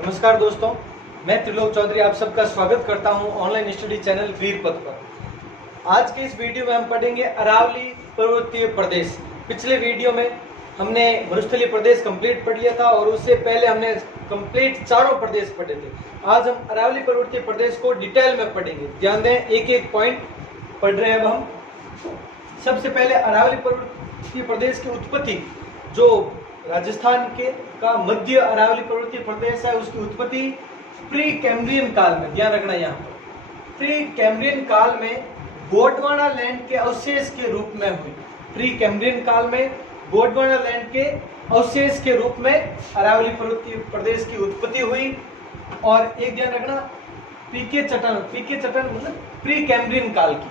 नमस्कार दोस्तों, मैं त्रिलोक चौधरी आप सबका स्वागत करता हूं ऑनलाइन स्टडी चैनल वीर पथ पर। आज के इस वीडियो में हम पढ़ेंगे अरावली पर्वतीय प्रदेश। पिछले वीडियो में हमने मरुस्थलीय प्रदेश कंप्लीट पढ़ लिया था और उससे पहले हमने कंप्लीट चारों प्रदेश पढ़े थे। आज हम अरावली पर्वतीय प्रदेश को डिटेल में पढ़ेंगे। ध्यान दें, एक एक पॉइंट पढ़ रहे हैं अब हम। सबसे पहले अरावली पर्वतीय प्रदेश की उत्पत्ति, जो राजस्थान के का मध्य अरावली पर्वतीय प्रदेश है, उसकी उत्पत्ति प्री कैम्ब्रियन काल में, ध्यान रखना यहाँ पर, प्री कैम्ब्रियन काल में गोंडवाना लैंड के अवशेष के रूप में हुई। प्री कैम्ब्रियन काल में गोंडवाना लैंड के अवशेष के रूप में अरावली पर्वतीय प्रदेश की उत्पत्ति हुई। और एक ध्यान रखना, पीके चट्टान मतलब प्री कैम्ब्रियन काल की।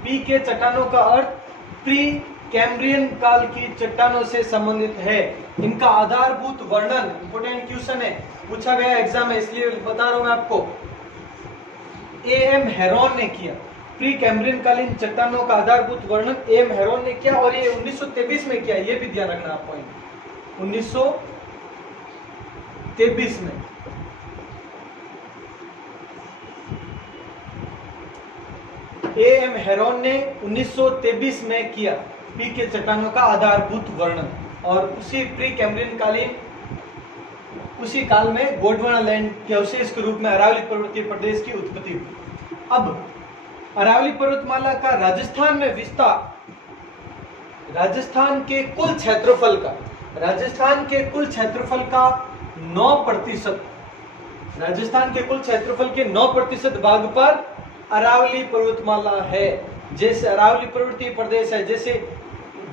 पीके चट्टानों का अर्थ प्री कैम्ब्रियन काल की चट्टानों से संबंधित है। इनका आधारभूत वर्णन इंपोर्टेंट क्वेश्चन है, पूछा गया एग्जाम में, इसलिए बता रहा हूं मैं आपको। एएम हेरोन ने किया। प्री कैम्ब्रियन कालीन चट्टानों का आधारभूत वर्णन एएम हेरोन ने किया और ये 1923 में किया। ये भी ध्यान रखना आप पॉइंट, 1923 में। एएम हेरोन ने 1923 में किया पीके चट्टानों का आधारभूत वर्णन। और उसी प्री कैम्ब्रियन कालीन, उसी काल में गोंडवाना लैंड के अवशेष के रूप में अरावली पर्वतीय प्रदेश की उत्पत्ति हुई। अब अरावली पर्वतमाला का राजस्थान में विस्तार, राजस्थान के कुल क्षेत्रफल का 9%, राजस्थान के कुल क्षेत्रफल के 9% भाग पर अरावली पर्वतमाला है। जैसे अरावली पर्वतीय प्रदेश है, जैसे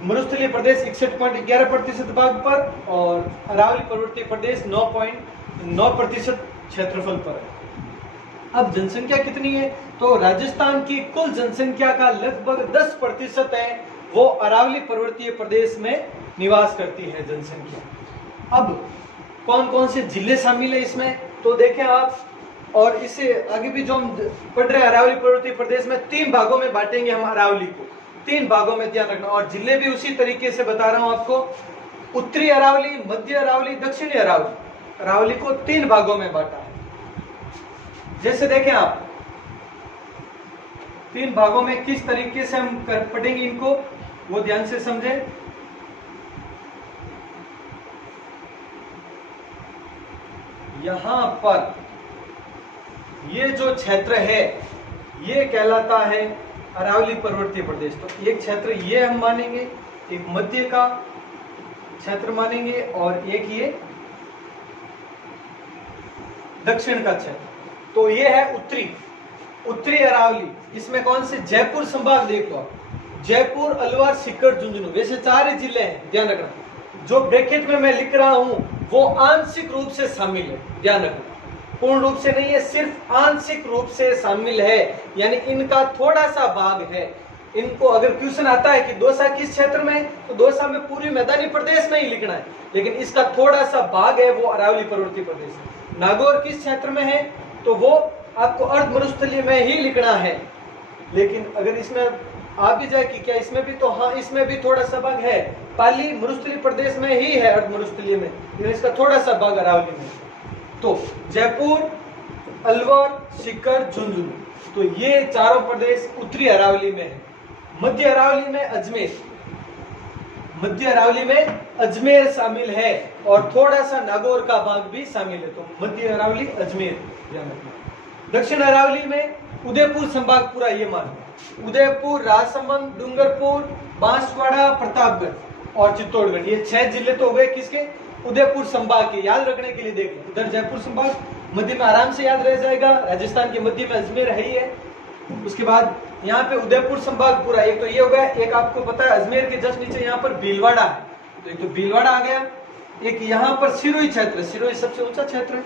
मरुस्थलीय प्रदेश 61.11% भाग पर और अरावली पर्वतीय प्रदेश 9.9% क्षेत्रफल पर है। अब जनसंख्या कितनी है, तो राजस्थान की कुल जनसंख्या का लगभग 10% है वो अरावली पर्वतीय प्रदेश में निवास करती है जनसंख्या। अब कौन कौन से जिले शामिल है इसमें, तो देखें आप। और इससे आगे भी जो हम पढ़ रहे हैं अरावली पर्वतीय प्रदेश में 3 भागों में बांटेंगे हम अरावली को, 3 भागों में, ध्यान रखना। और जिले भी उसी तरीके से बता रहा हूं आपको, उत्तरी अरावली, मध्य अरावली, दक्षिणी अरावली। अरावली को 3 भागों में बांटा है। जैसे देखें आप, 3 भागों में किस तरीके से हम पढ़ेंगे इनको, वो ध्यान से समझें। यहां पर ये जो क्षेत्र है ये कहलाता है अरावली पर्वतीय प्रदेश। तो एक क्षेत्र ये हम मानेंगे, एक मध्य का क्षेत्र मानेंगे और एक ये दक्षिण का क्षेत्र। तो ये है उत्तरी अरावली। इसमें कौन से, जयपुर संभाग देख लो आप, जयपुर, अलवर, सीकर, झुंझुनू, वैसे 4 ही जिले हैं, ध्यान रखना। जो ब्रैकेट में मैं लिख रहा हूं वो आंशिक रूप से शामिल है, ध्यान रखना, पूर्ण रूप से नहीं है, सिर्फ आंशिक रूप से शामिल है, यानी इनका थोड़ा सा भाग है। इनको अगर क्वेश्चन आता है कि दौसा किस क्षेत्र में, तो दौसा में पूर्वी मैदानी प्रदेश नहीं लिखना है, लेकिन इसका थोड़ा सा भाग है वो अरावली पर्वतीय प्रदेश है। नागौर किस क्षेत्र में है, तो वो आपको अर्ध मरुस्थलीय में ही लिखना है। लेकिन अगर इसमें आ भी जाए कि क्या इसमें भी, तो हाँ, इसमें भी थोड़ा सा भाग है। पाली मरुस्थलीय प्रदेश में ही है, अर्ध मरुस्थलीय में, लेकिन इसका थोड़ा सा भाग अरावली में। तो जयपुर, अलवर, सीकर, झुंझुनू, तो ये चारों प्रदेश उत्तरी अरावली में है। मध्य अरावली में अजमेर शामिल है और थोड़ा सा नागौर का भाग भी शामिल है। तो मध्य अरावली, अजमेर, ध्यान रखना। दक्षिण अरावली में उदयपुर संभाग पूरा, ये मान, उदयपुर, राजसमंद, डूंगरपुर, बांसवाड़ा, प्रतापगढ़ और चित्तौड़गढ़, ये 6 जिले तो हो गए किसके, उदयपुर संभाग के। याद रखने के लिए देख लो, उधर जयपुर संभाग मध्य में आराम से याद रह जाएगा, राजस्थान के मध्य में अजमेर है ही है। उसके बाद यहाँ पे उदयपुर संभाग पूरा, एक तो ये हो गया, एक आपको पता है अजमेर के जस्ट नीचे यहाँ पर भीलवाड़ा है, तो एक तो भीलवाड़ा आ गया, एक यहाँ पर सिरोही क्षेत्र, सिरोही सबसे ऊंचा क्षेत्र है,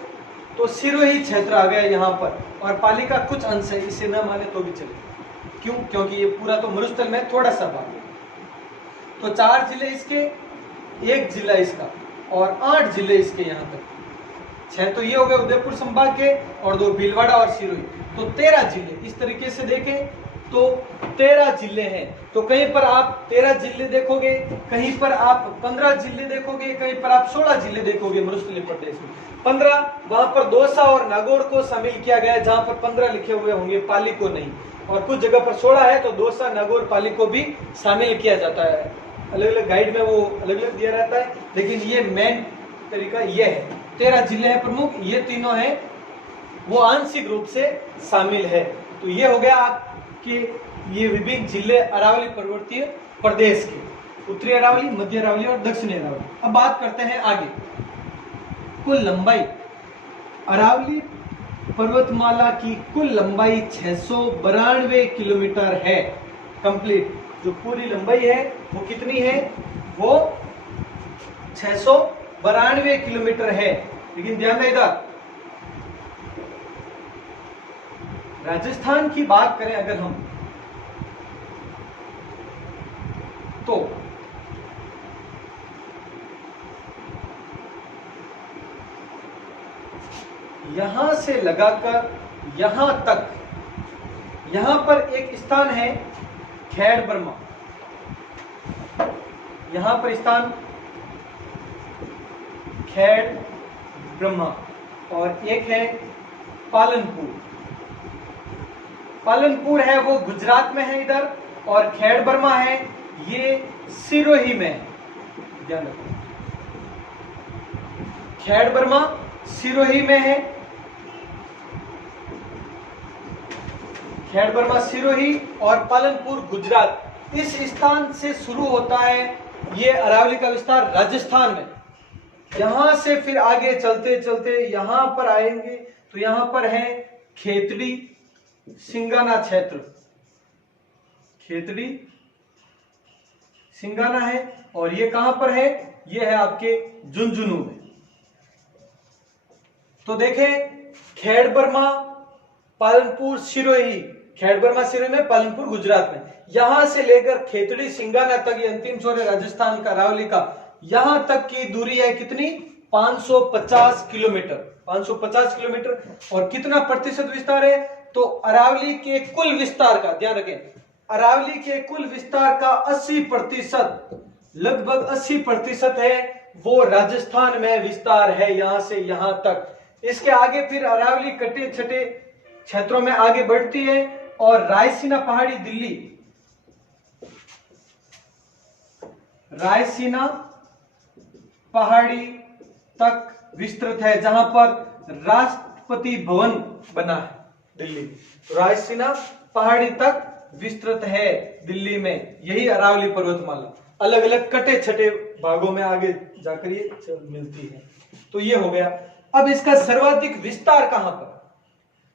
तो सिरोही क्षेत्र आ गया यहाँ पर। और पाली का कुछ अंश है, इसे न माने तो भी चले, क्यों, क्योंकि ये पूरा तो मरुस्थल में थोड़ा सा भाग है। तो 4 जिले इसके, 1 जिला इसका और 8 जिले इसके यहाँ तक। 6 तो ये हो गए उदयपुर संभाग के और 2 भीलवाड़ा और सिरोही, तो 13 जिले। इस तरीके से देखें तो 13 जिले हैं। तो कहीं पर आप 13 जिले देखोगे, कहीं पर आप 15 जिले देखोगे, कहीं पर आप 16 जिले देखोगे मरुस्थलीय प्रदेश में। 15 वहां पर दौसा और नागौर को शामिल किया गया है, जहां पर 15 लिखे हुए होंगे, पाली को नहीं। और कुछ जगह पर 16 है, तो दौसा, नागौर, पाली को भी शामिल किया जाता है। अलग अलग गाइड में वो अलग अलग दिया रहता है, लेकिन ये मेन तरीका ये है। 13 जिले हैं प्रमुख, ये तीनों हैं वो आंशिक रूप से शामिल है। तो ये हो गया आपके ये विभिन्न जिले अरावली पर्वतीय प्रदेश के, उत्तरी अरावली, मध्य अरावली और दक्षिणी अरावली। अब बात करते हैं आगे। कुल लंबाई, अरावली पर्वतमाला की कुल लंबाई 692 किलोमीटर है। कंप्लीट जो पूरी लंबाई है वो कितनी है, वो 692 किलोमीटर है। लेकिन ध्यान दें, इधर राजस्थान की बात करें अगर हम, तो यहां से लगाकर यहां तक, यहां पर एक स्थान है खैड़ बर्मा, यहां पर स्थान खैड़ ब्रह्मा, और एक है पालनपुर। पालनपुर है वो गुजरात में है इधर, और खैड़ बर्मा है ये सिरोही में है। ध्यान रखो, खैड़ बर्मा सिरोही में है, खैड़ बर्मा सिरोही, और पालनपुर गुजरात। इस स्थान से शुरू होता है ये अरावली का विस्तार राजस्थान में। यहां से फिर आगे चलते चलते यहां पर आएंगे, तो यहां पर है खेतड़ी सिंगाना क्षेत्र, खेतड़ी सिंगाना है, और ये कहां पर है, ये है आपके झुंझुनू में। तो देखें, खैड़ बर्मा, पालनपुर, सिरोही, खैड़ बर्मा सिरोही में, पालनपुर गुजरात में। यहां से लेकर खेतड़ी सिंगाना तक ये अंतिम छोर है राजस्थान का, अरावली का। यहां तक की दूरी है कितनी, 550 किलोमीटर, 550 किलोमीटर। और कितना प्रतिशत विस्तार है, तो अरावली के कुल विस्तार का, ध्यान रखें, अरावली के कुल विस्तार का 80%, लगभग 80% है वो राजस्थान में विस्तार है, यहां से यहां तक। इसके आगे फिर अरावली कटे छटे क्षेत्रों में आगे बढ़ती है, और रायसीना पहाड़ी दिल्ली, रायसीना पहाड़ी तक विस्तृत है, जहां पर राष्ट्रपति भवन बना है दिल्ली। रायसीना पहाड़ी तक विस्तृत है दिल्ली में, यही अरावली पर्वतमाला। अलग अलग कटे छटे भागों में आगे जाकर ये मिलती है। तो ये हो गया। अब इसका सर्वाधिक विस्तार कहां पर,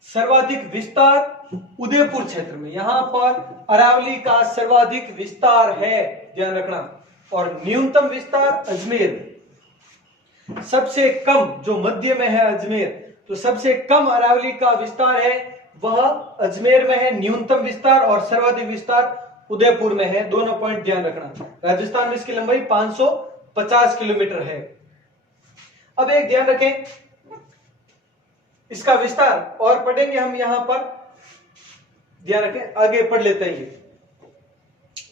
सर्वाधिक विस्तार उदयपुर क्षेत्र में, यहां पर अरावली का सर्वाधिक विस्तार है, ध्यान रखना। और न्यूनतम विस्तार अजमेर, सबसे कम जो मध्य में है अजमेर, तो सबसे कम अरावली का विस्तार है वह अजमेर में है न्यूनतम विस्तार, और सर्वाधिक विस्तार उदयपुर में है। दोनों पॉइंट ध्यान रखना। राजस्थान में इसकी लंबाई 550 किलोमीटर है। अब एक ध्यान रखें, इसका विस्तार और पढ़ेंगे हम, यहां पर ध्यान रखें, आगे पढ़ लेते हैं।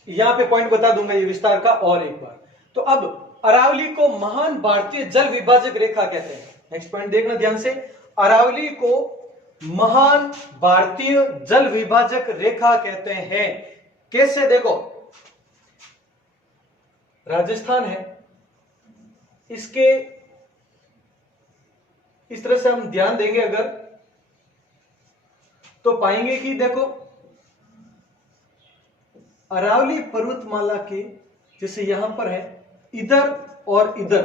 यहां पे पॉइंट बता दूंगा ये विस्तार का और एक बार। तो अब अरावली को महान भारतीय जल विभाजक रेखा कहते हैं। नेक्स्ट पॉइंट देखना ध्यान से, अरावली को महान भारतीय जल विभाजक रेखा कहते हैं। कैसे, देखो, राजस्थान है, इसके इस तरह से हम ध्यान देंगे अगर, तो पाएंगे कि देखो अरावली पर्वतमाला के, जैसे यहां पर है, इधर और इधर,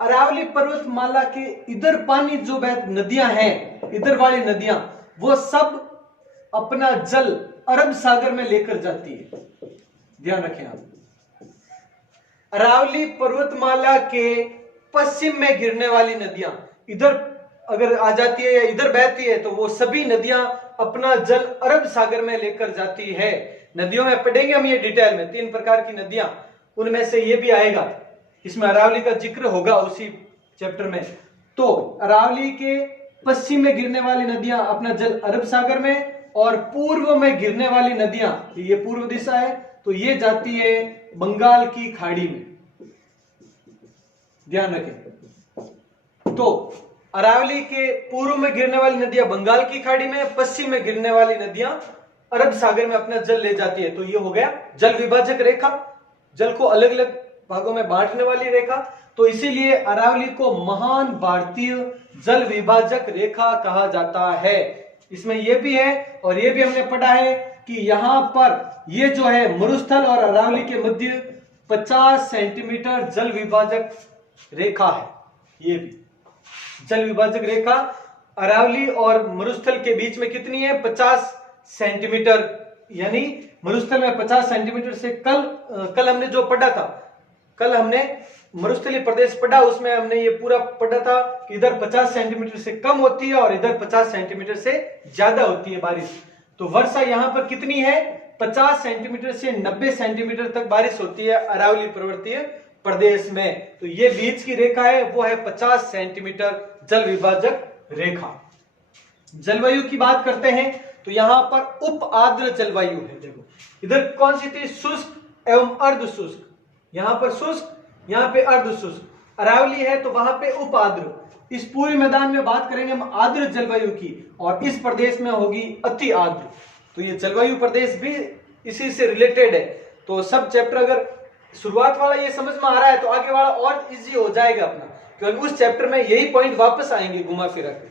अरावली पर्वतमाला के इधर पानी जो नदियां हैं, इधर वाली नदियां, वो सब अपना जल अरब सागर में लेकर जाती है। ध्यान रखें आप, अरावली पर्वतमाला के पश्चिम में गिरने वाली नदियां इधर अगर आ जाती है या इधर बहती है, तो वो सभी नदियां अपना जल अरब सागर में लेकर जाती है। नदियों में पढ़ेंगे हम ये डिटेल में, 3 प्रकार की नदियां, उनमें से ये भी आएगा, इसमें अरावली का जिक्र होगा उसी चैप्टर में। तो अरावली के पश्चिम में गिरने वाली नदियां अपना जल अरब सागर में, और पूर्व में गिरने वाली नदियां, ये पूर्व दिशा है तो ये जाती है बंगाल की खाड़ी में, ध्यान रखें। तो अरावली के पूर्व में गिरने वाली नदियां बंगाल की खाड़ी में, पश्चिम में गिरने वाली नदियां अरब सागर में अपना जल ले जाती है। तो ये हो गया जल विभाजक रेखा, जल को अलग अलग भागों में बांटने वाली रेखा। तो इसीलिए अरावली को महान भारतीय जल विभाजक रेखा कहा जाता है। इसमें यह भी है और यह भी हमने पढ़ा है कि यहां पर ये जो है मरुस्थल और अरावली के मध्य 50 सेंटीमीटर जल विभाजक रेखा है। ये भी जल विभाजक रेखा अरावली और मरुस्थल के बीच में कितनी है? 50 सेंटीमीटर, यानी मरुस्थल में 50 सेंटीमीटर से कल हमने जो पढ़ा था, कल हमने मरुस्थलीय प्रदेश पढ़ा, उसमें हमने ये पूरा पढ़ा था कि इधर 50 सेंटीमीटर से कम होती है और इधर 50 सेंटीमीटर से ज्यादा होती है बारिश। तो वर्षा यहाँ पर कितनी है? 50 सेंटीमीटर से 90 सेंटीमीटर तक बारिश होती है अरावली पर्वतीय प्रदेश में। तो ये बीच की रेखा है, वो है 50 सेंटीमीटर जल विभाजक रेखा। जलवायु की बात करते हैं तो यहाँ पर उप आर्द्र जलवायु है। देखो इधर कौन सी थी? शुष्क एवं अर्ध शुष्क। यहाँ पर शुष्क, यहाँ पे अर्ध शुष्क। अरावली है तो वहां पे उप आर्द्र। इस पूरे मैदान में बात करेंगे हम आर्द्र जलवायु की, और इस प्रदेश में होगी अति आर्द्र। तो ये जलवायु प्रदेश भी इसी से रिलेटेड है। तो सब चैप्टर अगर शुरुआत वाला ये समझ में आ रहा है तो आगे वाला और इजी हो जाएगा अपना, क्योंकि उस चैप्टर में यही पॉइंट वापस आएंगे घुमा फिरा के।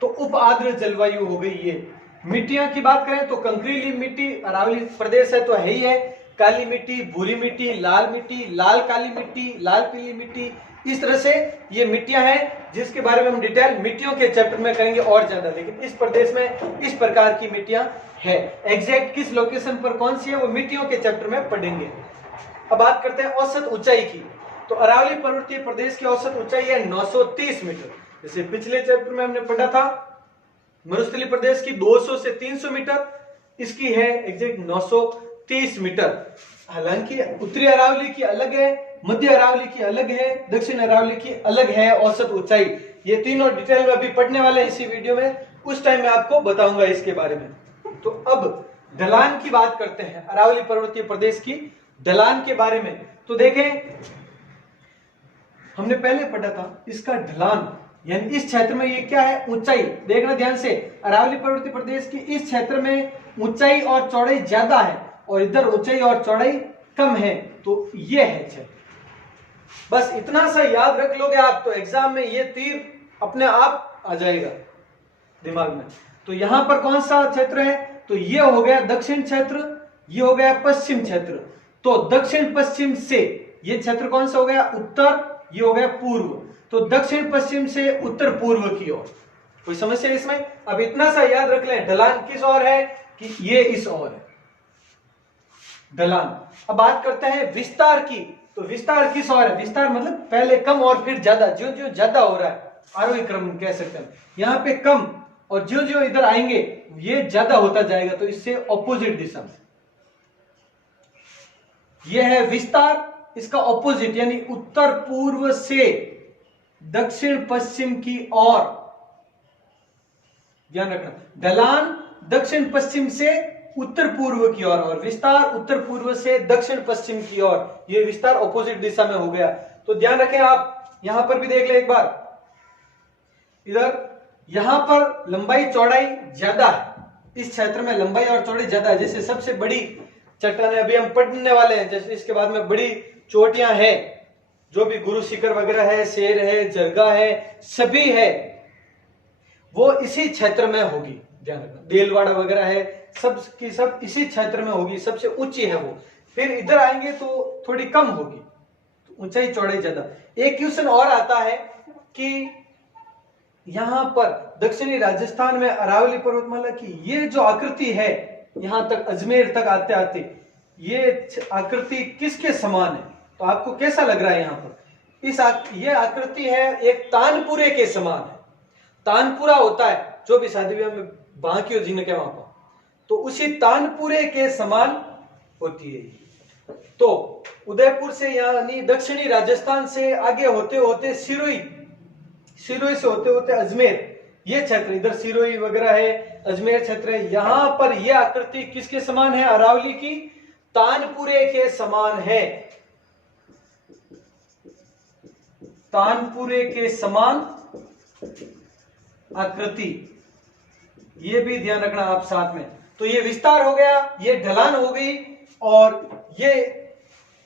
तो उप आर्द्र जलवायु हो गई ये। मिट्टियां की बात करें तो कंकरीली मिट्टी अरावली प्रदेश है तो है ही है, काली मिट्टी, भूरी मिट्टी, लाल मिट्टी, लाल काली मिट्टी, लाल पीली मिट्टी, इस तरह से ये मिट्टियां हैं जिसके बारे में हम डिटेल मिट्टियों के चैप्टर में करेंगे और ज्यादा। लेकिन इस प्रदेश में इस प्रकार की मिट्टियां है, एग्जैक्ट किस लोकेशन पर कौन सी है वो मिट्टियों के चैप्टर में पढ़ेंगे। अब बात करते हैं औसत ऊंचाई की। तो अरावली पर्वतीय प्रदेश की औसत ऊंचाई है 930 मीटर। जैसे पिछले चैप्टर में हमने पढ़ा था मरुस्थलीय प्रदेश की 200 से 300 मीटर, इसकी है एग्जैक्ट 930 मीटर। हालांकि उत्तरी अरावली की अलग है, मध्य अरावली की अलग है, दक्षिण अरावली की अलग है औसत ऊंचाई। ये तीनों डिटेल में अभी पढ़ने वाले हैं इसी वीडियो में, उस टाइम में आपको बताऊंगा इसके बारे में। तो अब ढलान की बात करते हैं, अरावली पर्वतीय प्रदेश की ढलान के बारे में। तो देखें हमने पहले पढ़ा था इसका ढलान, यानी इस क्षेत्र में ये क्या है? ऊंचाई। देखना ध्यान से, अरावली पर्वतीय प्रदेश की इस क्षेत्र में ऊंचाई और चौड़ाई ज्यादा है और इधर ऊंचाई और चौड़ाई कम है। तो ये है क्षेत्र। बस इतना सा याद रख लोगे आप तो एग्जाम में ये तीर अपने आप आ जाएगा दिमाग में। तो यहां पर कौन सा क्षेत्र है? तो ये हो गया दक्षिण क्षेत्र, ये हो गया पश्चिम क्षेत्र। तो दक्षिण पश्चिम से ये क्षेत्र कौन सा हो गया? उत्तर, ये हो गया पूर्व। तो दक्षिण पश्चिम से उत्तर पूर्व की ओर। कोई समस्या इसमें? अब इतना सा याद रख लें, ढलान किस ओर है कि ये इस ओर है ढलान। अब बात करते हैं विस्तार की। तो विस्तार किस ओर है? विस्तार मतलब पहले कम और फिर ज्यादा, ज्यों ज्यों ज्यादा हो रहा है, आरोही क्रम कह सकते हैं। यहाँ पे कम और ज्यों ज्यों इधर आएंगे ये ज्यादा होता जाएगा, तो इससे ऑपोजिट दिशा में यह है विस्तार। इसका ऑपोजिट यानी उत्तर पूर्व से दक्षिण पश्चिम की ओर, ध्यान रखना। ढलान दक्षिण पश्चिम से उत्तर पूर्व की ओर और विस्तार उत्तर पूर्व से दक्षिण पश्चिम की ओर। ये विस्तार ऑपोजिट दिशा में हो गया। तो ध्यान रखें आप, यहां पर भी देख ले एक बार, इधर यहां पर लंबाई चौड़ाई ज्यादा है, इस क्षेत्र में लंबाई और चौड़ाई ज्यादा है। जैसे सबसे बड़ी चट्टानें अभी हम पढ़ने वाले हैं, जैसे इसके बाद में बड़ी चोटियां हैं, जो भी गुरु शिखर वगैरह है, शेर है, जरगा है, सभी है, वो इसी क्षेत्र में होगी। ध्यान रखना, देलवाड़ा वगैरह है, सब की सब इसी क्षेत्र में होगी, सबसे ऊंची है वो। फिर इधर आएंगे तो थोड़ी कम होगी, तो ऊंचाई चौड़ाई ज्यादा। एक क्वेश्चन और आता है कि यहां पर दक्षिणी राजस्थान में अरावली पर्वतमाला की ये जो आकृति है, यहां तक अजमेर तक आते आते ये आकृति किसके समान है? तो आपको कैसा लग रहा है? यहाँ पर ये आकृति है एक तानपुरे के समान है। तानपुरा होता है जो भी शादी विवाह में बांकी जिन्हें क्या वहां पर, तो उसी तानपुरे के समान होती है। तो उदयपुर से यानी दक्षिणी राजस्थान से आगे होते होते सिरोही से होते होते अजमेर, ये क्षेत्र इधर सिरोही वगैरह है, अजमेर क्षेत्र है, यहां पर यह आकृति किसके समान है? अरावली की तानपुरे के समान है। तानपुरे के समान आकृति, ये भी ध्यान रखना आप साथ में। तो ये विस्तार हो गया, ये ढलान हो गई, और ये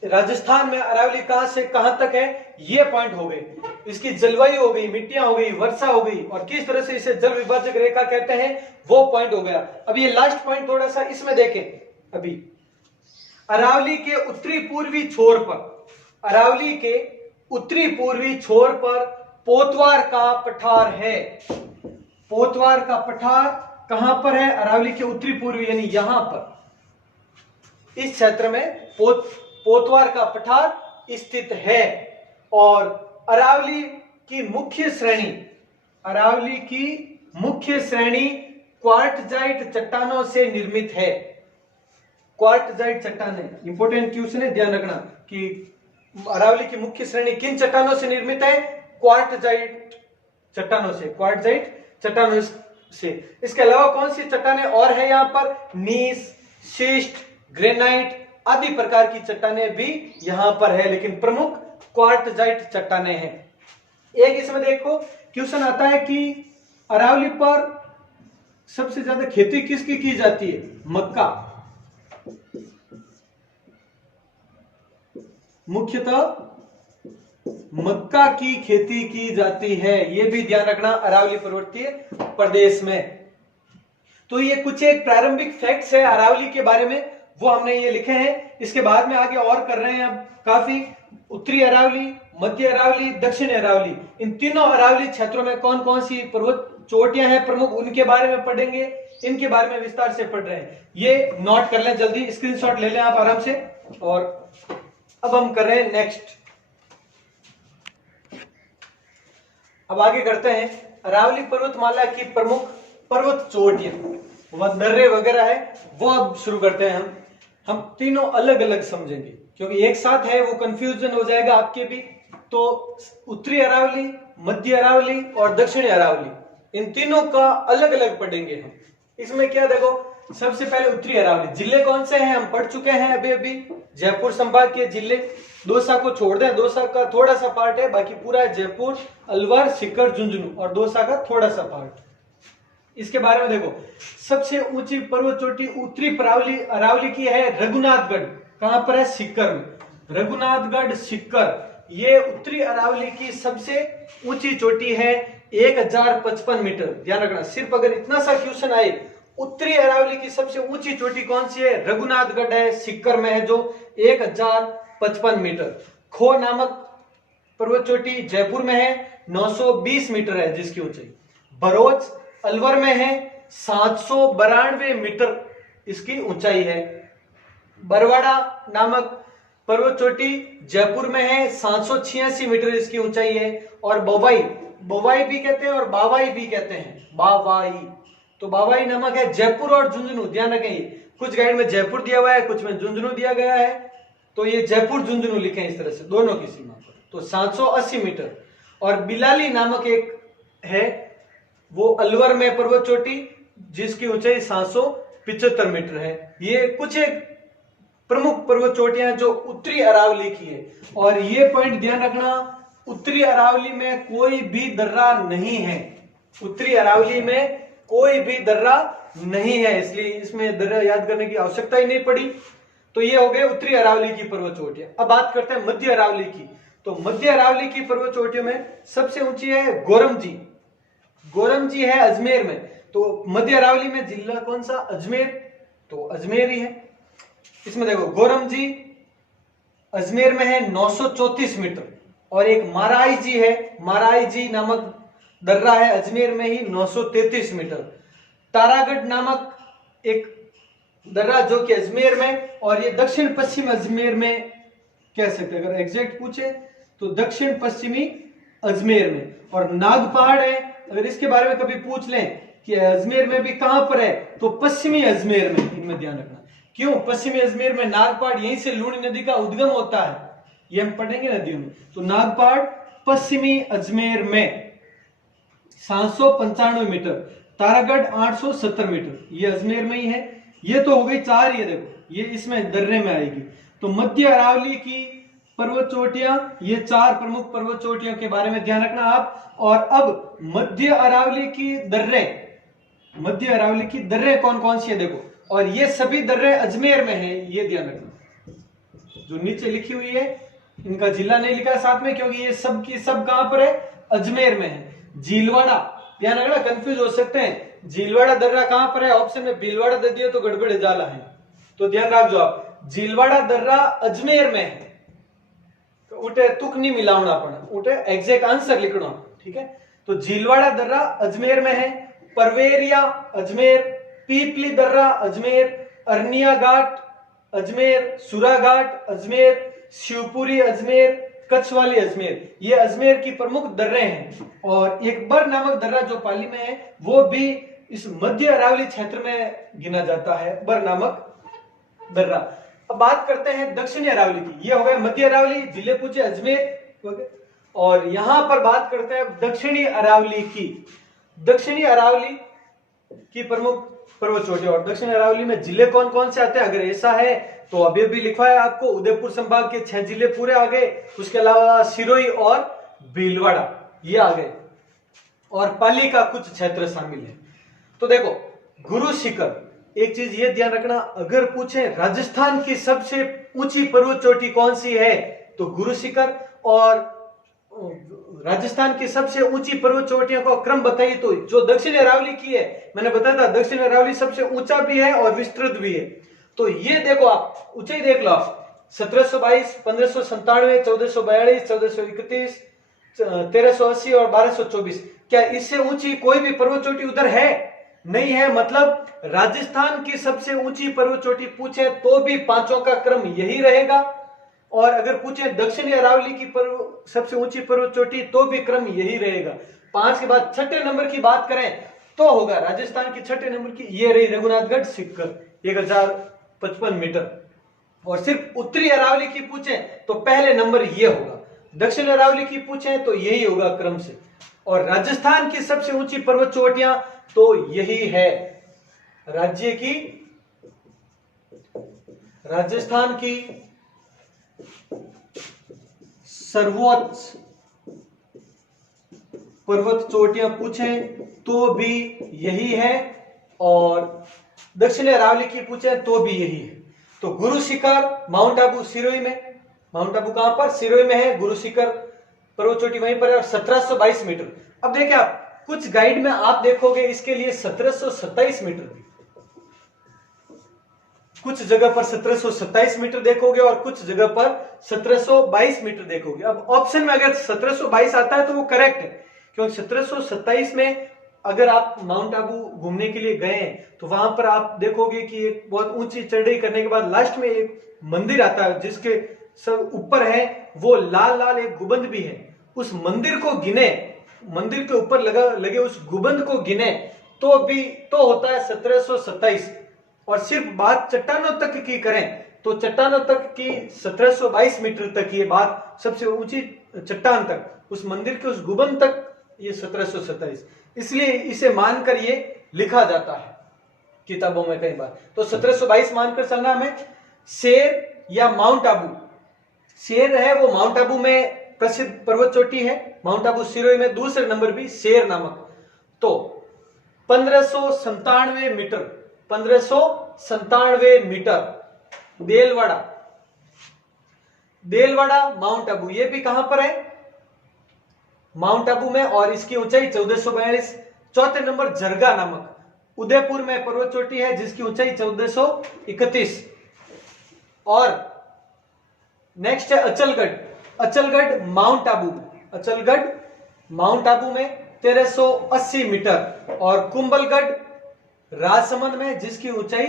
राजस्थान में अरावली कहां से कहां तक है, ये पॉइंट हो गए। इसकी जलवायु हो गई, मिट्टियां हो गई, वर्षा हो गई, और किस तरह से इसे जल विभाजक रेखा कहते हैं, वो पॉइंट हो गया। अब ये लास्ट पॉइंट थोड़ा सा इसमें देखें। अभी अरावली के उत्तरी पूर्वी छोर पर, अरावली के उत्तरी पूर्वी छोर पर पोतवार का पठार है। पोतवार का पठार कहां पर है? अरावली के उत्तरी पूर्वी, यानी यहां पर इस क्षेत्र में पोतवार का पठार स्थित है। और अरावली की मुख्य श्रेणी, अरावली की मुख्य श्रेणी क्वार्टजाइट चट्टानों से निर्मित है। क्वार्टजाइट चट्टानें इंपोर्टेंट क्वेश्चन है, ध्यान रखना कि अरावली की मुख्य श्रेणी किन चट्टानों से निर्मित है? क्वार्टजाइट चट्टानों से, क्वार्टजाइट चट्टानों से। इसके अलावा कौन सी चट्टानें और है यहाँ पर? नीस, शिस्ट, ग्रेनाइट आदि प्रकार की चट्टानें भी यहां पर है, लेकिन प्रमुख क्वार्टजाइट चट्टानें हैं। एक इसमें देखो क्वेश्चन आता है कि अरावली पर सबसे ज्यादा खेती किसकी की जाती है? मक्का। मुख्यतः मक्का की खेती की जाती है, यह भी ध्यान रखना अरावली पर्वतीय प्रदेश में। तो ये कुछ एक प्रारंभिक फैक्ट्स है अरावली के बारे में, वो हमने ये लिखे हैं। इसके बाद में आगे और कर रहे हैं अब काफी। उत्तरी अरावली, मध्य अरावली, दक्षिण अरावली, इन तीनों अरावली क्षेत्रों में कौन कौन सी पर्वत चोटियां हैं प्रमुख, उनके बारे में पढ़ेंगे। इनके बारे में विस्तार से पढ़ रहे हैं, ये नोट कर लें, जल्दी स्क्रीनशॉट ले लें आप आराम से। और अब हम कर रहे हैं नेक्स्ट। अब आगे करते हैं अरावली पर्वतमाला की प्रमुख पर्वत चोटियां, वह दर्रे वगैरह है, वो अब शुरू करते हैं। हम तीनों अलग अलग समझेंगे, क्योंकि एक साथ है वो कंफ्यूजन हो जाएगा आपके भी। तो उत्तरी अरावली, मध्य अरावली और दक्षिणी अरावली, इन तीनों का अलग अलग पढ़ेंगे हम। इसमें क्या देखो, सबसे पहले उत्तरी अरावली, जिले कौन से हैं हम पढ़ चुके हैं अभी अभी। जयपुर संभाग के जिले, दौसा को छोड़ दें, दौसा का थोड़ा सा पार्ट है, बाकी पूरा है जयपुर, अलवर, सीकर, झुंझुनू, और दौसा का थोड़ा सा पार्ट। इसके बारे में देखो, सबसे ऊंची पर्वत चोटी उत्तरी अरावली की है रघुनाथगढ़। कहां पर है? सीकर में। रघुनाथगढ़ सीकर, ये उत्तरी अरावली की सबसे ऊंची चोटी है, 1055 मीटर। ध्यान रखना, सिर्फ अगर इतना सा क्वेश्चन आए, उत्तरी अरावली की सबसे ऊंची चोटी कौन सी है? रघुनाथगढ़ है, सीकर में है, जो 1055 मीटर। खो नामक पर्वत चोटी जयपुर में है, 920 मीटर है जिसकी ऊंचाई। बरोच अलवर में है, 792 मीटर इसकी ऊंचाई है। बरवाड़ा नामक पर्वत चोटी जयपुर में है, 786 मीटर इसकी ऊंचाई है। और बवाई भी कहते हैं और बावाई भी कहते हैं, बावाई। तो बावाई नामक है जयपुर और झुंझुनू, ध्यान रखें, कुछ गाइड में जयपुर दिया हुआ है, कुछ में झुंझुनू दिया गया है, तो ये जयपुर झुंझुनू लिखे इस तरह से दोनों की सीमा पर। तो 780 मीटर। और बिलाली नामक एक है, वो अलवर में पर्वत चोटी, जिसकी ऊंचाई 775 मीटर है। ये कुछ एक प्रमुख पर्वत चोटियां जो उत्तरी अरावली की है। और ये पॉइंट ध्यान रखना, उत्तरी अरावली में कोई भी दर्रा नहीं है, उत्तरी अरावली में कोई भी दर्रा नहीं है, इसलिए इसमें दर्रा याद करने की आवश्यकता ही नहीं पड़ी। तो ये हो गए उत्तरी अरावली की पर्वत चोटियां। अब बात करते हैं मध्य अरावली की। तो मध्य अरावली की पर्वत चोटियों में सबसे ऊंची है गोरमजी। गोरमजी है अजमेर में। तो मध्य अरावली में जिला कौन सा? अजमेर, तो अजमेर ही है। इसमें देखो, गोरमजी अजमेर में है, 934 मीटर। और एक माराई जी है, माराई जी नामक दर्रा है अजमेर में ही, 933 मीटर। तारागढ़ नामक एक दर्रा जो कि अजमेर में, और ये दक्षिण पश्चिम अजमेर में कह सकते हैं, अगर एग्जैक्ट पूछे तो दक्षिण पश्चिमी अजमेर में। और नाग पहाड़ है, अगर इसके बारे में कभी पूछ लें कि अजमेर में भी कहां पर है, तो पश्चिमी अजमेर में, इनमें ध्यान रखना। क्यों पश्चिमी अजमेर में? नाग पहाड़, यहीं से लूणी नदी का उद्गम होता है, ये हम पढ़ेंगे नदियों में। तो नाग पहाड़ पश्चिमी अजमेर में। 795 मीटर, तारागढ़ 870 मीटर, ये अजमेर में ही है। ये तो हो गई 4, ये देखो ये इसमें दर्रे में आएगी। तो मध्य अरावली की पर्वत चोटियां, ये 4 प्रमुख पर्वत चोटियों के बारे में ध्यान रखना आप। और अब मध्य अरावली की दर्रे, मध्य अरावली की दर्रे कौन कौन सी है देखो, और ये सभी दर्रे अजमेर में है, ये ध्यान रखना। जो नीचे लिखी हुई है इनका जिला नहीं लिखा है साथ में, क्योंकि ये सब की सब कहां पर है, अजमेर में है। झीलवाड़ा, ध्यान रखना, कंफ्यूज हो सकते हैं। झीलवाड़ा दर्रा कहां पर है, ऑप्शन में भीलवाड़ा दे दिया तो गड़बड़ जाला है, तो ध्यान रखो आप। झीलवाड़ा दर्रा अजमेर में है, तो उठे तुक नहीं मिलावना पण, उठे एग्जैक्ट आंसर लिखना, ठीक है। तो झीलवाड़ा दर्रा अजमेर में है। परवेरिया अजमेर, पीपली दर्रा अजमेर, अरनिया घाट अजमेर, सुरा घाट अजमेर, शिवपुरी अजमेर, कच्छवाली अजमेर, ये अजमेर की प्रमुख दर्रे हैं। और एक बर नामक दर्रा जो पाली में है, वो भी इस मध्य अरावली क्षेत्र में गिना जाता है, बर नामक दर्रा। अब बात करते हैं दक्षिणी अरावली की। ये हो गया मध्य अरावली, जिले पूछे अजमेर, और यहां पर बात करते हैं दक्षिणी अरावली की। दक्षिणी अरावली की प्रमुख पर्वत चोटी, और दक्षिण अरावली में जिले कौन कौन से आते हैं, अगर ऐसा है तो अभी भी लिखवा है आपको, उदयपुर संभाग के 6 जिले पूरे आ गए, उसके अलावा सिरोही और भीलवाड़ा ये आ गए, और पाली का कुछ क्षेत्र शामिल है। तो देखो गुरु शिखर, एक चीज ये ध्यान रखना, अगर पूछे राजस्थान की सबसे ऊंची पर्वत चोटी कौन सी है तो गुरु शिखर, और राजस्थान की सबसे ऊंची पर्वत चोटियों का क्रम बताइए तो जो दक्षिण अरावली की है, मैंने बताया था दक्षिण अरावली सबसे ऊंचा भी है और विस्तृत भी है। तो ये देखो आप ऊंचाई देख लो आप, 1722, 1597, 1442, 1431, 1380 और 1224। क्या इससे ऊंची कोई भी पर्वत चोटी उधर है? नहीं है। मतलब राजस्थान की सबसे ऊंची पर्वत चोटी पूछे तो भी पांचों का क्रम यही रहेगा, और अगर पूछे दक्षिणी अरावली की सबसे ऊंची पर्वत चोटी तो भी क्रम यही रहेगा। 5 के बाद छठे नंबर की बात करें तो होगा राजस्थान की छठे नंबर की ये रही रघुनाथगढ़ शिखर, 1055 मीटर। और सिर्फ उत्तरी अरावली की पूछे तो पहले नंबर ये होगा, दक्षिण अरावली की पूछे तो यही होगा क्रम से, और राजस्थान की सबसे ऊंची पर्वत चोटियां तो यही है। राज्य की, राजस्थान की सर्वोच्च पर्वत चोटियां पूछे तो भी यही है, और दक्षिण अरावली की पूछे तो भी यही है। तो गुरु शिखर माउंट आबू सिरोही में, माउंट आबू कहां पर, सिरोही में है, गुरु शिखर पर्वत चोटी वहीं पर है, और 1722 मीटर। अब देखिए आप कुछ गाइड में आप देखोगे इसके लिए 1727 मीटर, कुछ जगह पर 1727 मीटर देखोगे और कुछ जगह पर 1722 मीटर देखोगे। अब ऑप्शन में अगर 1722 आता है तो वो करेक्ट है, क्योंकि 1727 में अगर आप माउंट आबू घूमने के लिए गए तो वहां पर आप देखोगे कि एक बहुत ऊंची चढ़ाई करने के बाद लास्ट में एक मंदिर आता है जिसके सब ऊपर है वो लाल लाल एक गुंबद भी है। उस मंदिर को गिने, मंदिर के ऊपर लगे उस गुंबद को गिने तो भी तो होता है 1727। और सिर्फ बात चट्टानों तक की करें तो चट्टानों तक की 1722 मीटर तक, ये बात सबसे ऊंची चट्टान तक, उस मंदिर के उस गुंबद तक ये 1727, इसलिए इसे मानकर ये लिखा जाता है किताबों में कई बार। तो 1722 मानकर चलना हमें। शेर या माउंट आबू, शेर है वो माउंट आबू में प्रसिद्ध पर्वत चोटी है, माउंट आबू सिरोही में दूसरे नंबर भी शेर नामक। तो 1597 metre, 1597 metre Delwara, Delwara mount Abu, ये भी कहां पर है, माउंट आबू में, और इसकी ऊंचाई 1442। चौथे नंबर जरगा नामक उदयपुर में पर्वत चोटी है जिसकी ऊंचाई 1431। और नेक्स्ट है अचलगढ़, अचलगढ़ माउंट आबू, अचलगढ़ माउंट आबू में 1380 मीटर। और कुंभलगढ़ राजसमंद में जिसकी ऊंचाई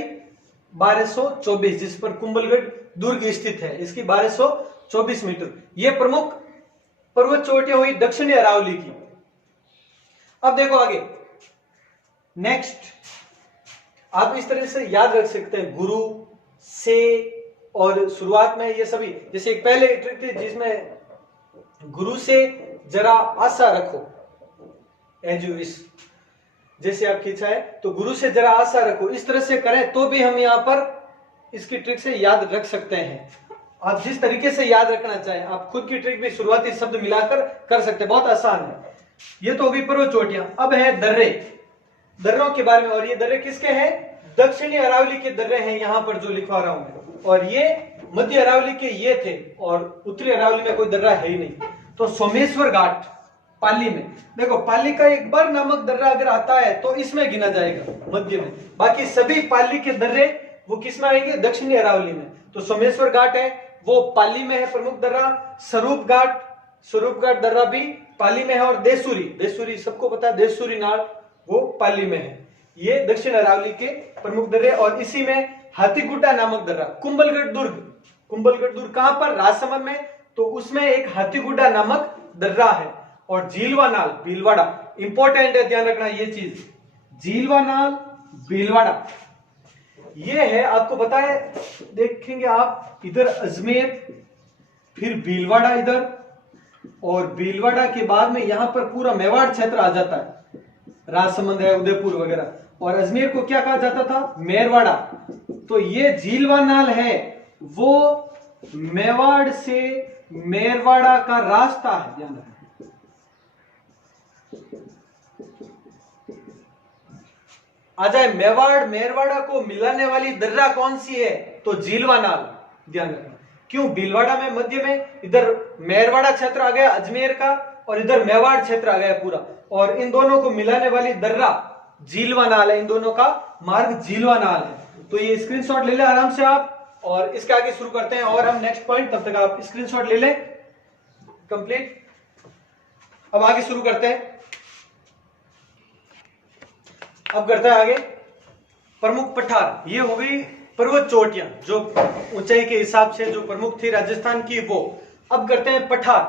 1224, जिस पर कुंभलगढ़ दुर्ग स्थित है, इसकी 1224 मीटर। ये प्रमुख पर्वत चोटियां हुई दक्षिणी अरावली की। अब देखो आगे नेक्स्ट, आप इस तरह से याद रख सकते हैं गुरु से, और शुरुआत में ये सभी, जैसे एक पहले ट्रिक थी जिसमें गुरु से जरा आशा रखो, एज यू विश, जैसे आप खींचा है। तो गुरु से जरा आशा रखो, इस तरह से करें तो भी हम यहाँ पर इसकी ट्रिक से याद रख सकते हैं। आप जिस तरीके से याद रखना चाहें, आप खुद की ट्रिक भी शुरुआती शब्द मिलाकर कर सकते हैं, बहुत आसान है। ये तो होगी पर्वत चोटियां। अब है दर्रे, दर्रों के बारे में। और ये दर्रे किसके हैं? दक्षिणी अरावली के दर्रे हैं यहाँ पर जो लिखवा रहा हूं मैं। और ये मध्य अरावली के ये थे, और उत्तरी अरावली में कोई दर्रा है ही नहीं। तो सोमेश्वर घाट पाली में, देखो पाली का एक बार नामक दर्रा अगर आता है तो इसमें गिना जाएगा मध्य में। बाकी सभी पाली के दर्रे वो किस में आएंगे? दक्षिणी अरावली में। तो सोमेश्वर घाट है वो पाली में है प्रमुख दर्रा। स्वरूप घाट दर्रा भी पाली में है। और देसूरी सबको पता है, देसूरी नाड़ वो पाली में है। ये दक्षिण अरावली के प्रमुख दर्रे। और इसी में हाथीगुड्डा नामक दर्रा, कुंभलगढ़ दुर्ग कहां पर? राजसमंद में। तो उसमें एक हाथीगुड्डा नामक दर्रा है। और झीलवा नाल भीलवाड़ा, इंपॉर्टेंट है, ध्यान रखना ये चीज। झीलवा नाल भीलवाड़ा ये है, आपको पता है, देखेंगे आप इधर अजमेर, फिर भीलवाड़ा इधर, और भीलवाड़ा के बाद में यहां पर पूरा मेवाड़ क्षेत्र आ जाता है। राजसमंद है, उदयपुर वगैरह। और अजमेर को क्या कहा जाता था? मेरवाड़ा। तो ये झीलवा नाल है वो मेवाड़ से मेरवाड़ा का रास्ता है, ध्यान रखना। आ जाए मेरवाड़ा को मिलाने वाली दर्रा कौन सी है? तो झीलवा नाल, ध्यान रखना। क्यों? भीलवाड़ा में मध्य में, इधर मेरवाड़ा क्षेत्र आ गया अजमेर का, और इधर मेवाड़ क्षेत्र आ गया पूरा। और इन दोनों को मिलाने वाली दर्रा झीलवा नाल है, इन दोनों का मार्ग झीलवा नाल है। तो ये स्क्रीनशॉट ले लें आराम से आप, और इसके आगे शुरू करते हैं। और हम नेक्स्ट पॉइंट, तब तक आप स्क्रीनशॉट ले लें कंप्लीट। अब आगे शुरू करते हैं। अब करते हैं आगे प्रमुख पठार। ये हो गई पर्वत चोटियां जो ऊंचाई के हिसाब से जो प्रमुख थी राजस्थान की वो। अब करते हैं पठार।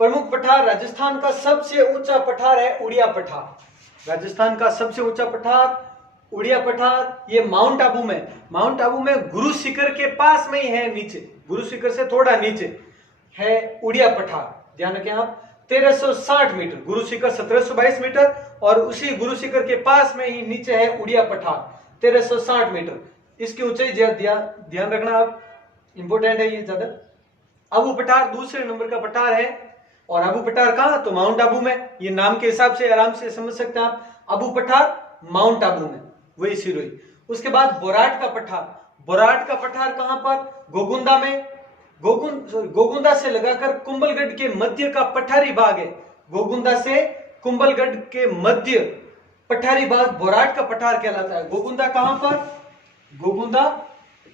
प्रमुख पठार, राजस्थान का सबसे ऊंचा पठार है उड़िया पठार। राजस्थान का सबसे ऊंचा पठार उड़िया पठार, ये माउंट आबू में गुरु शिखर के पास में ही है, नीचे, गुरु शिखर से थोड़ा नीचे है उड़िया पठार। ध्यान रखें आप, 1360 मीटर, गुरु शिखर 1722 मीटर, और उसी गुरु शिखर के पास में ही नीचे है उड़िया पठार 1360 मीटर। इसकी ऊंचाई ध्यान रखना आप, इंपोर्टेंट है ये ज्यादा। आबू पठार दूसरे नंबर का पठार है। और आबू पठार कहां? तो माउंट आबू में। ये नाम के हिसाब से आराम से समझ सकते हैं आप, आबू पठार माउंट आबू में, वही सिरोही। उसके बाद बोराट का पठार कहां पर? गोगुंदा में। गोगुंदा से लगाकर कुंभलगढ़ के मध्य का पठारी भाग है। गोगुंदा से कुंभलगढ़ के मध्य पठारी भाग बोराट का पठार कहलाता है। गोगुंदा कहां पर? गोगुंदा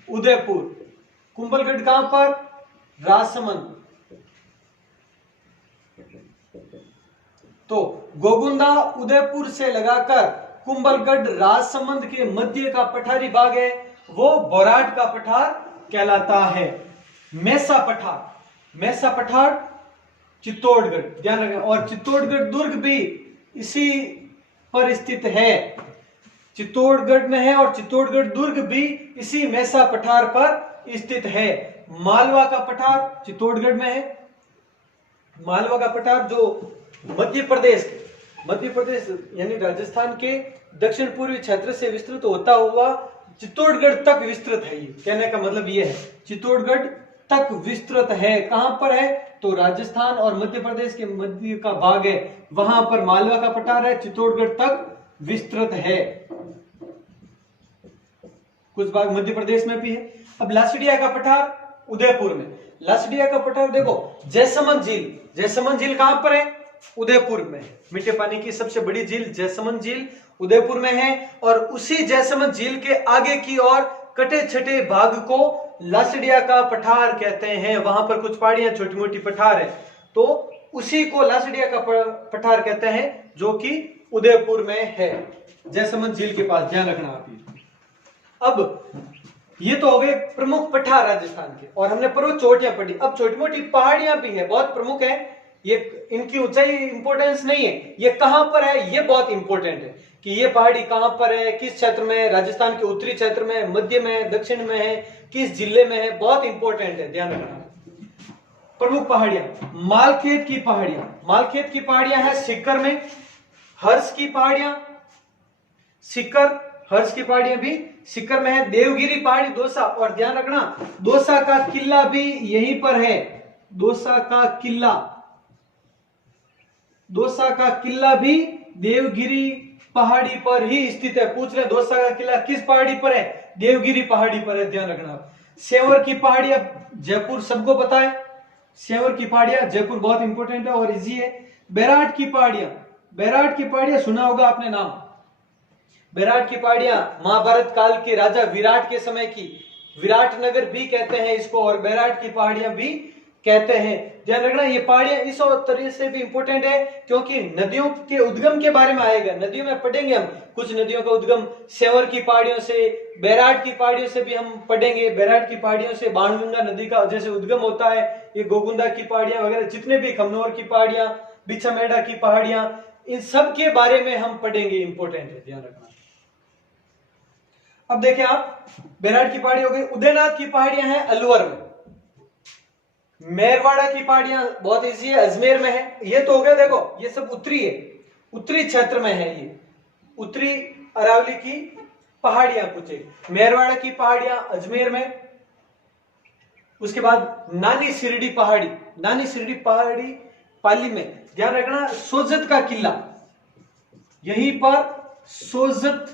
उदयपुर। कुंभलगढ़ कहां पर? राजसमंद। तो गोगुंदा उदयपुर से लगाकर कुंभलगढ़ राजसमंद के मध्य का पठारी भाग है, वो बोराट का पठार कहलाता है। मेसा पठार चित्तौड़गढ़, ध्यान रखें। और चित्तौड़गढ़ दुर्ग भी इसी पर स्थित है, चित्तौड़गढ़ में है, और चित्तौड़गढ़ दुर्ग भी इसी मेसा पठार पर स्थित है। मालवा का पठार चित्तौड़गढ़ में है। मालवा का पठार जो मध्य प्रदेश यानी राजस्थान के दक्षिण पूर्वी क्षेत्र से विस्तृत होता हुआ चित्तौड़गढ़ तक विस्तृत है। ये कहने का मतलब ये है, चित्तौड़गढ़ तक विस्तृत है। कहां पर है? तो राजस्थान और मध्य प्रदेश के मध्य का भाग है, वहां पर मालवा का पठार है, चित्तौड़गढ़ तक विस्तृत है। कुछ भाग मध्य प्रदेश में भी है। अब लासडिया का पठार उदयपुर में। लासडिया का पठार देखो, जयसमंद झील कहां पर है? उदयपुर में। मीठे पानी की सबसे बड़ी झील जयसमंद झील उदयपुर में है। और उसी जयसमंद झील के आगे की ओर कटे छटे भाग को लासडिया का पठार कहते हैं। वहां पर कुछ पहाड़ियां छोटी मोटी पठार है, तो उसी को लासडिया का पठार कहते हैं, जो कि उदयपुर में है, जयसमंद झील के पास। ध्यान रखना आप। अब ये तो हो गए प्रमुख पठार राजस्थान के, और हमने पर्वत चोटियां पढ़ी। अब छोटी मोटी पहाड़ियां भी है, बहुत प्रमुख है। ये इनकी ऊंचाई इंपॉर्टेंस नहीं है, ये कहां पर है ये बहुत इंपॉर्टेंट है कि ये पहाड़ी कहां पर है, किस क्षेत्र में, राजस्थान के उत्तरी क्षेत्र में, मध्य में, दक्षिण में है, किस जिले में है, बहुत इंपॉर्टेंट है, ध्यान रखना। प्रमुख पहाड़ियां, मालखेत की पहाड़ियां है सीकर में, हर्ष की पहाड़ियां सीकर, हर्ष की पहाड़ियां भी सीकर में है। देवगिरी पहाड़ी दौसा, और ध्यान रखना दौसा का किला भी यहीं पर है। दौसा का किला, दौसा का किला भी देवगिरी पहाड़ी पर ही स्थित है। पूछ रहे दौसा का किला किस पहाड़ी पर है? देवगिरी पहाड़ी पर है, ध्यान रखना। सेंवर की पहाड़ियां जयपुर, सबको पता है सेंवर की पहाड़ियां जयपुर बहुत इंपॉर्टेंट है और इजी है। बैराट की पहाड़ियां, बैराट की पहाड़ियां सुना होगा आपने नाम। बैराट की पहाड़ियां महाभारत काल के राजा विराट के समय की, विराट नगर भी कहते हैं इसको और बैराट की पहाड़ियां भी कहते हैं। ध्यान रखना ये पहाड़ियां इस और तरह से भी इंपॉर्टेंट है क्योंकि नदियों के उद्गम के बारे में आएगा। नदियों में पढ़ेंगे हम, कुछ नदियों का उद्गम सेंवर की पहाड़ियों से, बैराट की पहाड़ियों से भी हम पढ़ेंगे। बैराट की पहाड़ियों से बाणगंगा नदी का जैसे उद्गम होता है, ये गोगुंदा की पहाड़ियां वगैरह जितने भी, खमनोर की पहाड़ियां, बिछामेड़ा की पहाड़ियां, इन सब के बारे में हम पढ़ेंगे, इंपॉर्टेंट है, ध्यान रखना। अब देखें आप, बैराट की पहाड़ी हो गई। उदयनाथ की पहाड़ियां हैं अलवर में। मेरवाड़ा की पहाड़ियां बहुत इजी है, अजमेर में है। ये तो हो गया, देखो ये सब उत्तरी है, उत्तरी क्षेत्र में है, ये उत्तरी अरावली की पहाड़ियां पूछे। मेरवाड़ा की पहाड़ियां अजमेर में। उसके बाद नानी सिरडी पहाड़ी, नानी सिरडी पहाड़ी पाली में। ध्यान रखना सोजत का किला, यहीं पर सोजत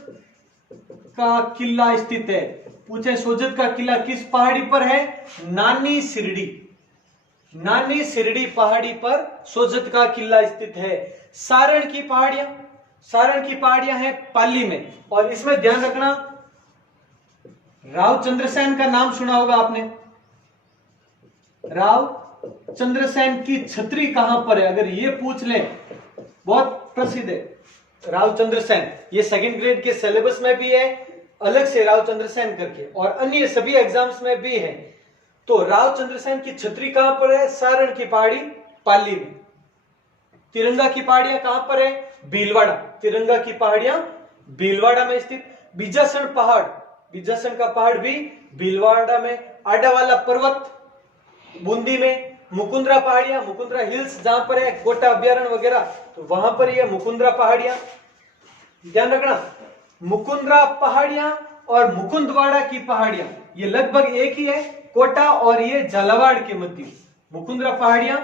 का किला स्थित है। पूछे सोजत का किला किस पहाड़ी पर है? नानी सिरडी, नानी सिरडी पहाड़ी पर सोजत का किला स्थित है। सारण की पहाड़ियां, सारण की पहाड़ियां हैं पाली में। और इसमें ध्यान रखना राव चंद्रसेन का नाम सुना होगा आपने। राव चंद्रसेन की छतरी कहां पर है? अगर ये पूछ ले, बहुत प्रसिद्ध है राव चंद्रसेन। ये सेकंड ग्रेड के सिलेबस में भी है अलग से राव चंद्रसेन करके, और अन्य सभी एग्जाम्स में भी है। तो राव चंद्रसेन की छतरी कहां पर है? सारण की पहाड़ी पाली में। तिरंगा की पहाड़ियां कहां पर है? भीलवाड़ा, तिरंगा की पहाड़ियां भीलवाड़ा में स्थित। बीजासन पहाड़, बीजासन का पहाड़ भी भीलवाड़ा में। आडावाला पर्वत बूंदी में। मुकुंदरा पहाड़ियां, मुकुंदरा हिल्स जहां पर है कोटा अभ्यारण्य वगैरह, तो वहां पर ये मुकुंदरा पहाड़ियां। ध्यान रखना मुकुंदरा पहाड़ियां और मुकुंदवाड़ा की पहाड़ियां ये लगभग एक ही है, कोटा और ये झालावाड़ के मध्य। मुकुंदरा पहाड़ियां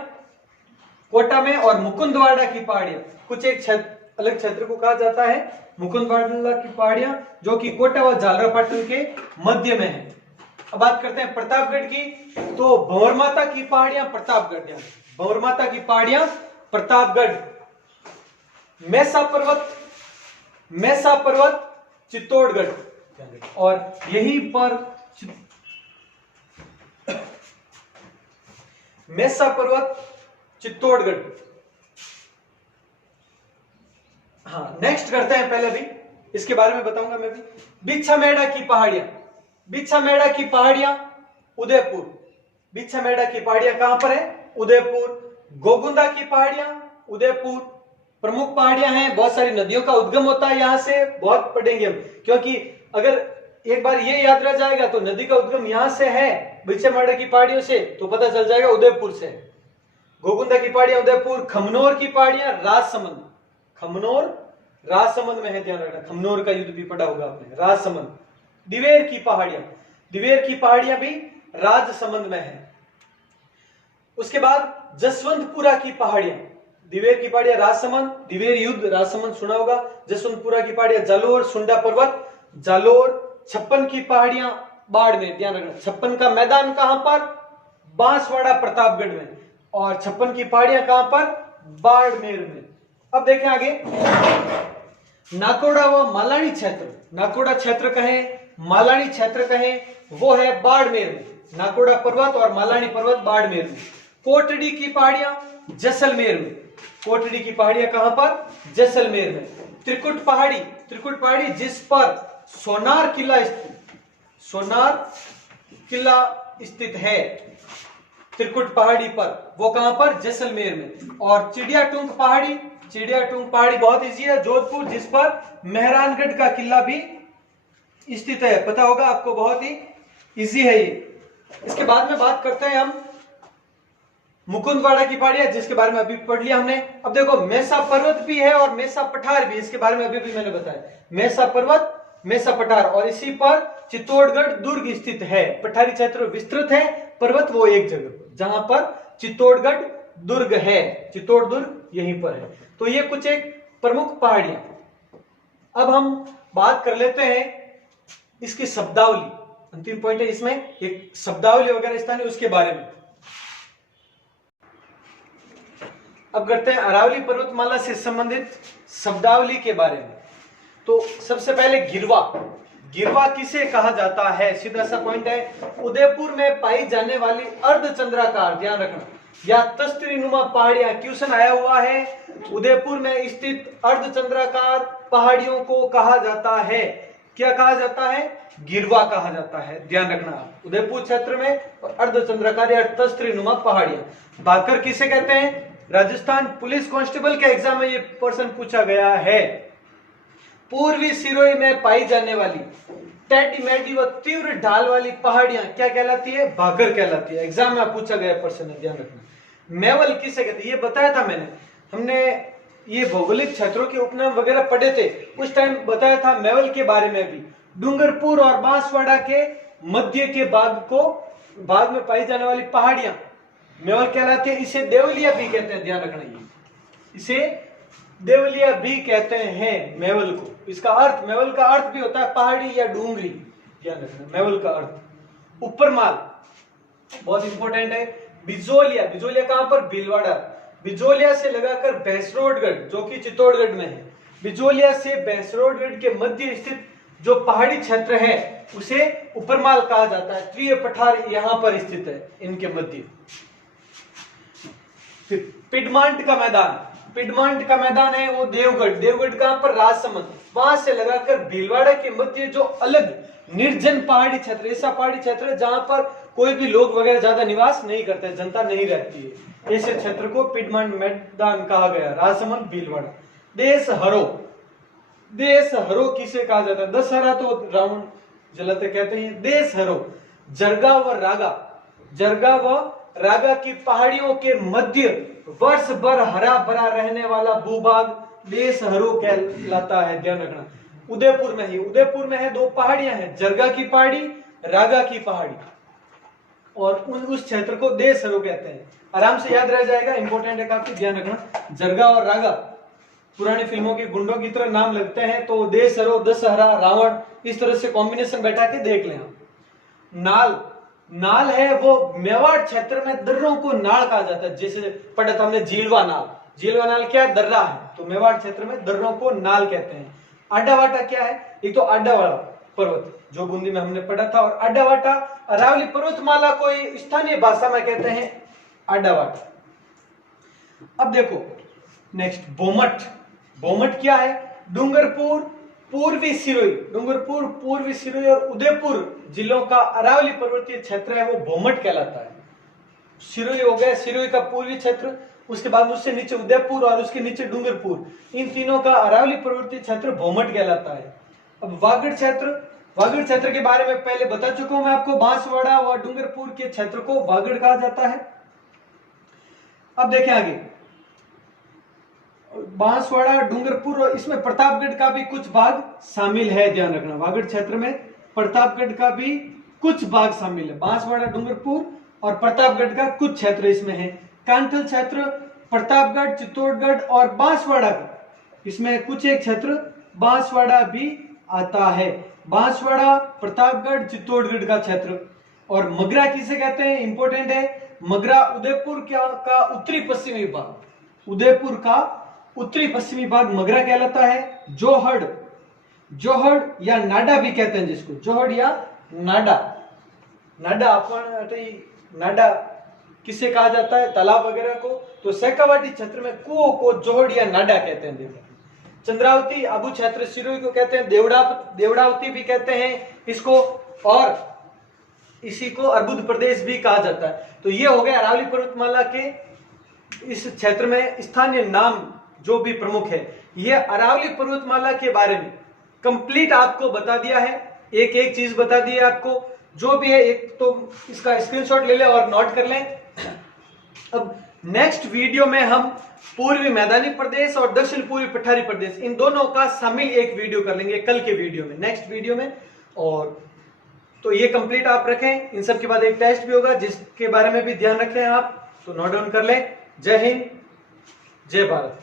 कोटा में और मुकुंदवाड़ा की पहाड़ियां कुछ एक अलग क्षेत्र को कहा जाता है मुकुंदवाड़ा की पहाड़ियां, जो कि कोटा और झालरापाटन के मध्य में है। अब बात करते हैं प्रतापगढ़ की, तो भंवरमाता की पहाड़ियां प्रतापगढ़, भंवरमाता की पहाड़ियां प्रतापगढ़। मैसा पर्वत, मैसा पर्वत चित्तौड़गढ़, और यहीं पर मैसा पर्वत चित्तौड़गढ़। हाँ नेक्स्ट करते हैं, पहले भी इसके बारे में बताऊंगा मैं भी। बिछामेड़ा की पहाड़ियां, बिछामेड़ा की पहाड़ियां उदयपुर, बिछामेड़ा की पहाड़ियां कहां पर है? उदयपुर। गोगुंदा की पहाड़ियां उदयपुर। प्रमुख पहाड़ियां हैं, बहुत सारी नदियों का उद्गम होता है यहां से, बहुत पढ़ेंगे हम, क्योंकि अगर एक बार ये याद रह जाएगा तो नदी का उद्गम यहां से है बिछामेड़ा की पहाड़ियों से, तो पता चल जाएगा उदयपुर से। गोगुंदा की पहाड़ियां उदयपुर। खमनोर की पहाड़ियां राजसमंद, खमनोर राजसमंद में है, ध्यान रखना। खमनोर का युद्ध भी पढ़ा होगा आपने, राजसमंद। दिवेर की पहाड़ियां, दिवेर की पहाड़ियां भी राजसमंद में है। उसके बाद जसवंतपुरा की पहाड़ियां, दिवेर की पहाड़ियां राजसमंद, दिवेर युद्ध राजसमंद सुना होगा। जसवंतपुरा की पहाड़ियां जालोर, सुंडा पर्वत जालोर। छप्पन की पहाड़ियां बाड़मेर, ध्यान रखना। छप्पन का मैदान कहां पर? बांसवाड़ा प्रतापगढ़ में। और छप्पन की पहाड़ियां कहां पर? बाड़मेर में। अब देखें आगे, नाकोड़ा व मालानी क्षेत्र, नाकोड़ा क्षेत्र कहें, मालानी क्षेत्र कहें, वो है बाड़मेर में। नाकोड़ा पर्वत और मालानी पर्वत बाड़मेर में। कोटड़ी की पहाड़ियां जैसलमेर में, कोटड़ी की पहाड़ियां कहां पर? जैसलमेर में। त्रिकुट पहाड़ी, त्रिकुट पहाड़ी जिस पर सोनार किला स्थित, सोनार किला स्थित है त्रिकुट पहाड़ी पर, वो कहां पर? जैसलमेर में। और चिड़ियाटूंग पहाड़ी, चिड़ियाटूंग पहाड़ी बहुत इजी है, जोधपुर, जिस पर मेहरानगढ़ का किला भी स्थित है, पता होगा आपको, बहुत ही इजी है ये। इसके बाद में बात करते हैं हम मुकुंदवाड़ा की पहाड़ियां, जिसके बारे में अभी पढ़ लिया हमने। अब देखो मेसा पर्वत भी है और मेसा पठार भी, इसके बारे में अभी भी मैंने बताया। मेसा पर्वत, मेसा पठार, और इसी पर चित्तौड़गढ़ दुर्ग स्थित है। पठारी क्षेत्र विस्तृत है, पर्वत वो एक जगह जहां पर चित्तौड़गढ़ दुर्ग है, चित्तौड़ दुर्ग यहीं पर है। तो ये कुछ एक प्रमुख पहाड़ियां। अब हम बात कर लेते हैं इसकी शब्दावली, अंतिम पॉइंट है इसमें एक शब्दावली वगैरह स्थानीय, उसके बारे में। अब करते हैं अरावली पर्वतमाला से संबंधित शब्दावली के बारे में। तो सबसे पहले गिरवा, गिरवा किसे कहा जाता है, सीधा सा पॉइंट है, उदयपुर में पाई जाने वाली अर्धचंद्राकार, ध्यान रखना, या तस्तरीनुमा पहाड़ियां। क्वेश्चन आया हुआ है, उदयपुर में स्थित अर्धचंद्राकार पहाड़ियों को कहा जाता है, क्या कहा जाता है, गिरवा कहा जाता है, ध्यान रखना आप। उदयपुर क्षेत्र में अर्धचंद्राकार या तस्तरीनुमा पहाड़ियां। भाकर किसे कहते हैं, राजस्थान पुलिस कांस्टेबल के एग्जाम में ये प्रश्न पूछा गया है। पूर्वी सिरोही में पाई जाने वाली टेढ़ी मेढ़ी व तीव्र ढाल वाली पहाड़ियां क्या कहलाती है, भागर कहलाती है। एग्जाम में पूछा गया प्रश्न है, ध्यान रखना। मेवल किसे कहते हैं, ये बताया था मैंने, हमने ये भौगोलिक क्षेत्रों के उपनाम वगैरह पढ़े थे, उस टाइम बताया था मेवल के बारे में भी। डूंगरपुर और बांसवाड़ा के मध्य के भाग में पाई जाने वाली पहाड़ियां मेवल कहलाती है। इसे देवलिया भी कहते हैं, ध्यान रखना, ये इसे देवलिया भी कहते हैं मेवल को। इसका अर्थ, मेवल का अर्थ भी होता है पहाड़ी या डूंगरी, ध्यान रखना, मेवल का अर्थ। ऊपरमाल बहुत इंपॉर्टेंट है। बिजोलिया, बिजोलिया कहां पर, भीलवाड़ा। बिजोलिया से लगाकर भैंसरोडगढ़ जो कि चित्तौड़गढ़ में है, बिजोलिया से भैंसरोडगढ़ के मध्य स्थित जो पहाड़ी क्षेत्र है उसे ऊपरमाल कहा जाता है। त्रिय पठार यहां पर स्थित है, इनके मध्य। पिडमांट का मैदान, पिडमांट का मैदान है वो देवगढ़, देवगढ़ कहां पर, राजसमंद। वहां से लगाकर भीलवाड़ा के मध्य जो अलग निर्जन पहाड़ी क्षेत्र, ऐसा पहाड़ी क्षेत्र है जहां पर कोई भी लोग वगैरह ज्यादा निवास नहीं करते, जनता नहीं रहती है, ऐसे क्षेत्र को पिडमांट मैदान कहा गया। राजसमंद, भीलवाड़ा। देश हरो, देश हरो किसे कहा जाता है, दशहरा तो रावण जलाते कहते हैं। देश हरो, जरगा व रागा, जरगा व रागा की पहाड़ियों के मध्य वर्ष भर हरा भरा रहने वाला भूभाग देश हरो कहलाता है, ध्यान रखना। उदयपुर में ही, उदयपुर में है दो पहाड़ियां हैं, जरगा की पहाड़ी, रागा की पहाड़ी, और उस क्षेत्र को देश हरो कहते हैं। आराम से याद रह जाएगा, इंपॉर्टेंट है काफी, ध्यान रखना। जरगा और रागा पुरानी फिल्मों के गुंडों की तरह नाम लगते हैं, तो देश हरो, दशहरा, रावण, इस तरह से कॉम्बिनेशन बैठा के देख लें। नाल, नाल है वो मेवाड़ क्षेत्र में दर्रों को नाल कहा जाता है, जैसे पढ़ा था हमने झीलवा नाल, झीलवा नाल क्या है, दर्रा है, तो मेवाड़ क्षेत्र में दर्रों को नाल कहते हैं। आडावाटा क्या है, एक तो आडावाड़ा पर्वत जो बूंदी में हमने पढ़ा था, और आडावाटा अरावली पर्वतमाला को स्थानीय भाषा में कहते हैं आडावाटा। अब देखो नेक्स्ट बोमट, बोमट क्या है, डूंगरपुर पूर्वी सिरोही, डूंगरपुर पूर्वी सिरोही और उदयपुर जिलों का अरावली पर्वतीय क्षेत्र है, वो बोमट कहलाता है। सिरोही हो गया, सिरोही का पूर्वी क्षेत्र, उसके बाद उससे नीचे उदयपुर और उसके नीचे डूंगरपुर, इन तीनों का अरावली पर्वतीय क्षेत्र बोमट कहलाता है। अब वागड़ क्षेत्र, वागड़ क्षेत्र के बारे में पहले बता चुका हूं मैं आपको, बांसवाड़ा और डूंगरपुर के क्षेत्र को वागड़ कहा जाता है। अब देखें आगे, बांसवाड़ा, डूंगरपुर और इसमें प्रतापगढ़ का भी कुछ भाग शामिल है, ध्यान रखना। वागड़ क्षेत्र में प्रतापगढ़ का भी कुछ भाग शामिल है, बांसवाड़ा, डूंगरपुर और प्रतापगढ़ का कुछ क्षेत्र इसमें है। कांठल क्षेत्र प्रतापगढ़, चित्तौड़गढ़ और बांसवाड़ा का, इसमें कुछ एक क्षेत्र बांसवाड़ा भी आता है। बांसवाड़ा, प्रतापगढ़, चित्तौड़गढ़ का क्षेत्र। और मगरा किसे कहते हैं, इंपॉर्टेंट है, मगरा उदयपुर का उत्तरी पश्चिमी भाग, उदयपुर का उत्तरी पश्चिमी भाग मगरा कहलाता है। जोहड़, जोहड़ या नाडा भी कहते हैं जिसको, जोहड़ या नाडा, नाडा अपन नाडा किसे कहा जाता है, तालाब वगैरह को, तो शेखावाटी क्षेत्र में कुओं को जोहड़ या नाडा कहते हैं। चंद्रावती आबू क्षेत्र सिरोही को कहते हैं, देवड़ावती भी कहते हैं इसको, और इसी को अर्बुद प्रदेश भी कहा जाता है। तो ये हो गया अरावली पर्वतमाला के इस क्षेत्र में स्थानीय नाम जो भी प्रमुख है। ये अरावली पर्वतमाला के बारे में कंप्लीट आपको बता दिया है, एक एक चीज बता दी है आपको, जो भी है एक तो इसका स्क्रीनशॉट ले लें और नोट कर लें। अब नेक्स्ट वीडियो में हम पूर्वी मैदानी प्रदेश और दक्षिण पूर्वी पठारी प्रदेश इन दोनों का शामिल एक वीडियो कर लेंगे कल के वीडियो में, नेक्स्ट वीडियो में। और तो ये कंप्लीट आप रखें। इन सब के बाद एक टेस्ट भी होगा जिसके बारे में भी ध्यान रखें आप, तो नोट डाउन कर लें। जय हिंद, जय भारत।